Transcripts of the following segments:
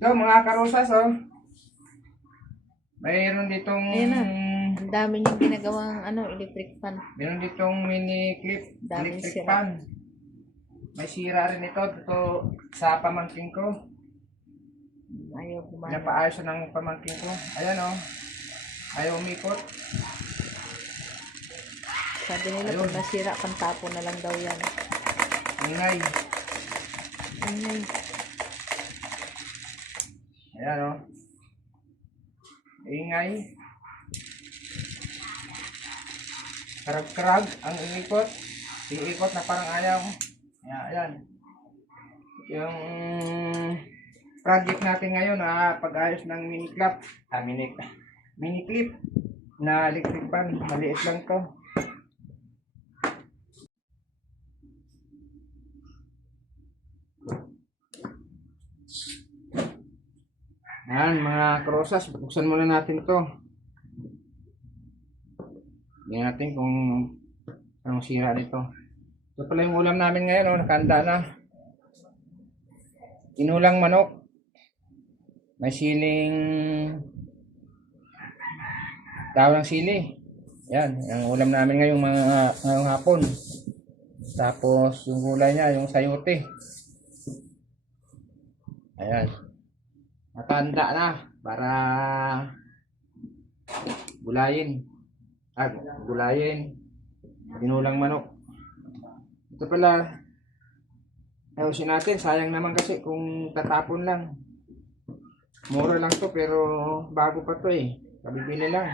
Ito mga karusas, oh. Mayroon ditong Ayan na. Ang dami niyang ginagawang electric fan. mayroon ditong mini clip Daming electric sira. fan. May sira rin ito sa pamangkin ko. Ayaw gumana. Pinapaayos ng pamangkin ko. Ayan, oh. Ayaw umikot. Sabi nila Ayun. kung nasira, pantapon na lang daw yan. Ingay. Ingay. Ayan, oh. Ingay. Karag-karag ang iikot. Iikot na parang ayaw. Ayan. Yung project natin ngayon na pag-ayos ng mini clip na electric fan. Maliit lang to. Ayan mga krosas, buksan muna natin to. Tingnan natin kung anong sira nito. Ito pala yung ulam namin ngayon, oh, nakahanda na. Inulang manok. May siling tawang sili. Yan, ang ulam namin ngayong hapon. Tapos yung gulay niya, yung sayote. Ayan. Nakahanda na para gulayin. Gulayin. Inulang manok. Ito pala, ayusin natin. Sayang naman kasi kung tatapon lang. Mura lang to pero bago pa to eh. Kabibili lang.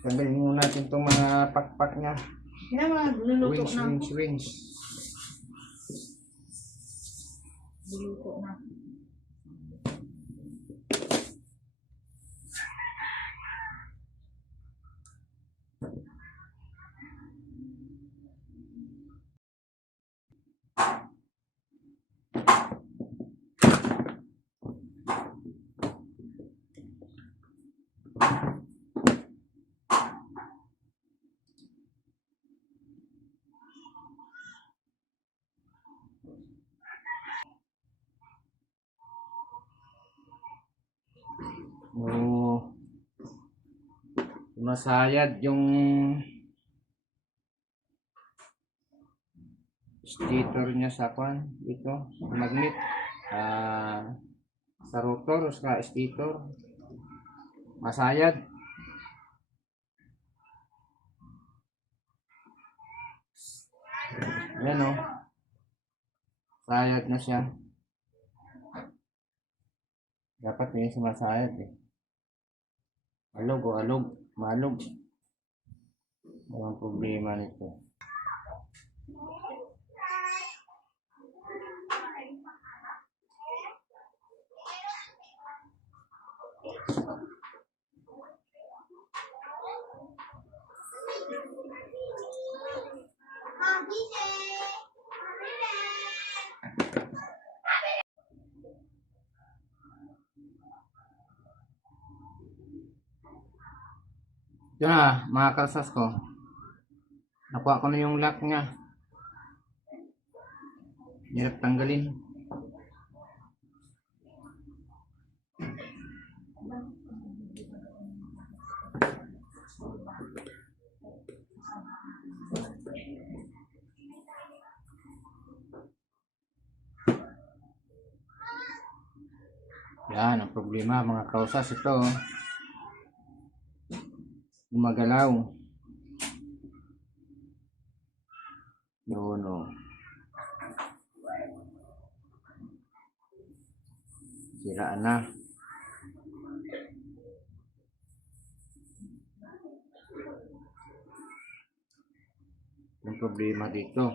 Tanggalin muna natin itong mga pakpak niya. Yan mga luluto na. Wings. Luluto na. Oh, masayad yung stator niya sa ito, magnet. Sa rotor o sa stator. Masayad. Ayan o. Sayad na siya. Dapat yun sumasayad eh. Malog. Walang problema nito. Yan na, mga kalsas ko. Nakuha ko na yung lock niya. Hirap tanggalin. Yan ang problema mga kalsas ito. Gumagalaw. Yun o. Siraan na. Yung problema dito.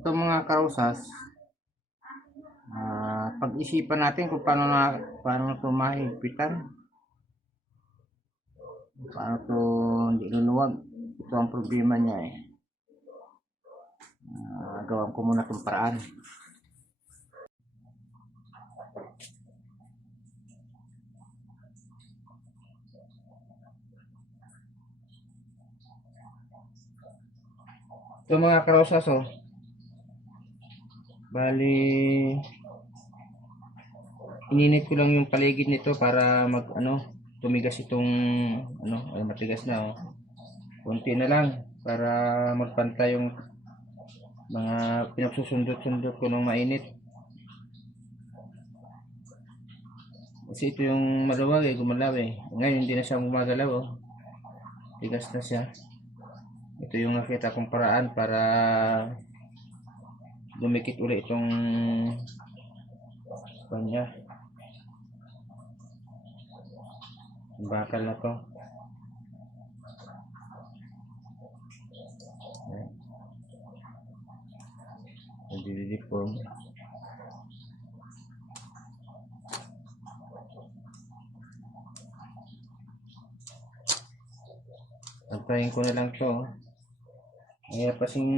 Ito mga karusas, Pag-isipan natin kung paano ito mahigpitan. Paano ito hindi luluwag. Ito ang problema niya eh. Gawan ko muna itong paraan. Ito mga karosas oh. Bali, ininit ko lang yung paligid nito para tumigas itong ay matigas na oh. Kunti na lang para magpantay yung mga pinagsusundot-sundot ko ng mainit. Kasi ito yung maluwag eh, gumalaw eh. Ngayon hindi na siya gumagalaw oh. Tigas na siya. Ito yung nakita kong paraan para dumikit ulit itong kanya. Bakal na to. Nagdi-deform. Antayin ko na lang to. Kaya kasing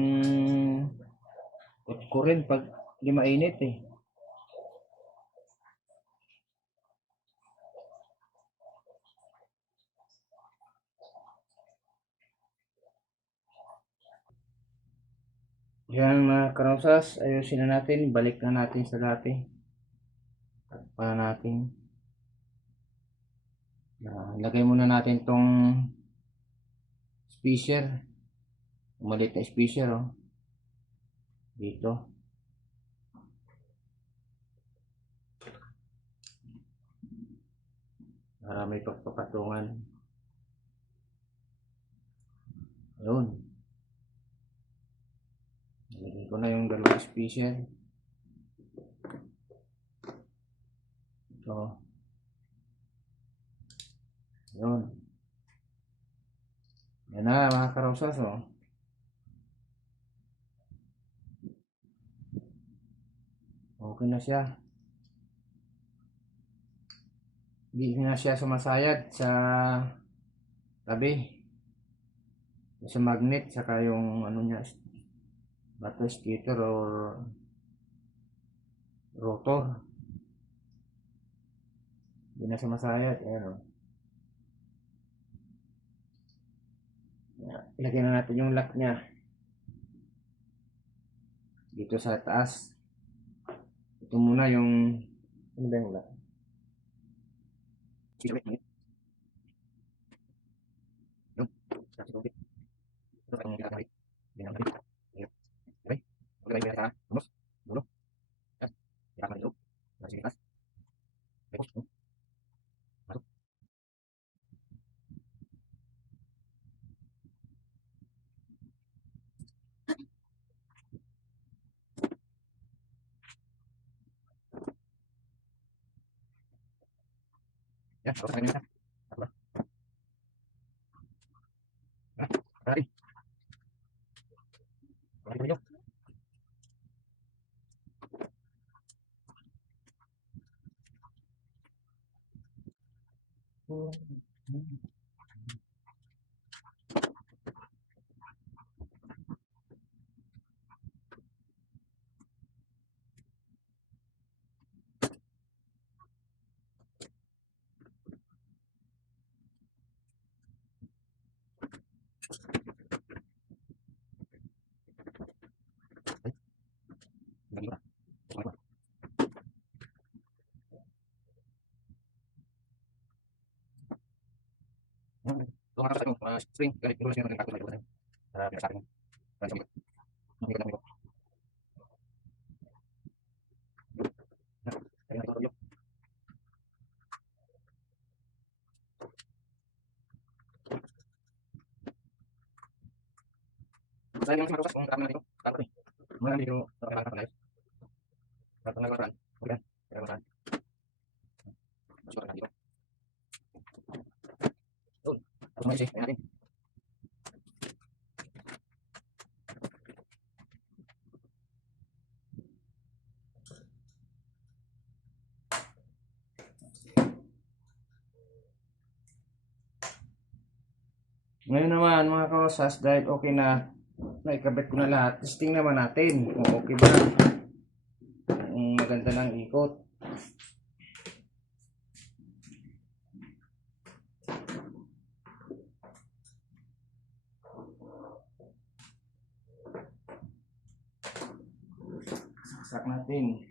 ko rin pag di mainit eh. Yan mga karosas, ayusin na natin, balik na natin sa dati. Para natin. Lagay muna natin tong spacer. Maliit na spacer oh. Dito. Para may pagpapatungan. Ayun. Lagay ko na yung dalawang spacer. Ito. Ayun. Yan na mga karosas oh. Okay na siya. Hindi na siya sumasayad sa tabi. Sa magnet, saka yung niya, bato stator or rotor. Hindi na sumasayad. Ayan o. Ilagay na natin yung lock niya. Dito sa taas. Ito muna yung lock. Ya, terus ini ya. Tadi. Lagi yuk. Lagi lah. Lo harus ada string dari dulu sih dengan kartu lagi. Biasa ini. Ini kita mau. Nah, ini kita yuk. Saya yang harus karena itu kartu nih. Mana di dulu kartu lain. Kartu lain. Oke. Kartu lain. Masuk kartu. Tuh. Harus sih, ini. Ngayon naman mga karosas, dahil okay na, naikabit ko na lahat, testing naman natin kung okay ba. Ang maganda ng ikot. Saksak natin.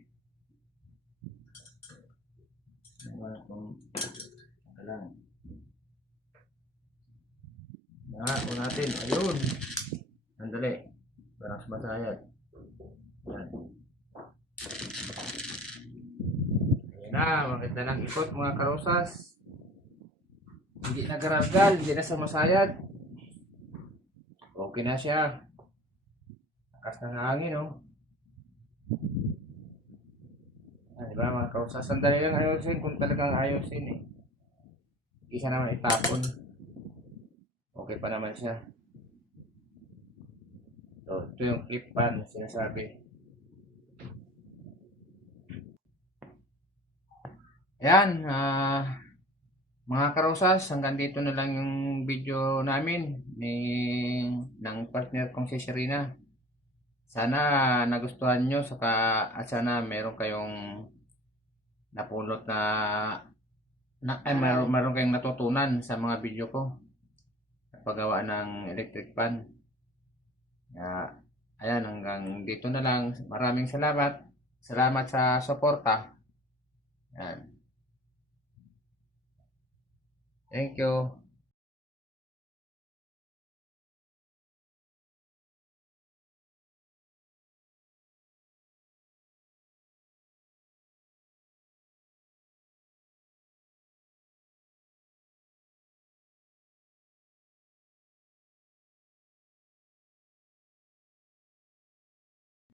Naman kung lang. Nangako natin. Ayun. Sandali. Parang masayad. Yan. Ayan na. Maganda ng ikot mga karosas. Hindi na garagal. Hindi na sumasayad. Okay na siya. Lakas ng hangin, oh. Diba mga karosas? Sandali lang ayusin kung talagang ayusin eh. Isa naman itapon. Okay pa naman siya. So, ito yung clip pan sinasabi. Yan, mga karosas, hanggang dito na lang yung video namin ng partner kong si Sherina. Sana nagustuhan nyo at sana meron kayong napulot meron kayong natutunan sa mga video ko sa paggawa ng electric pan. Ayan, hanggang dito na lang. Maraming salamat. Salamat sa suporta. Ayan. Thank you.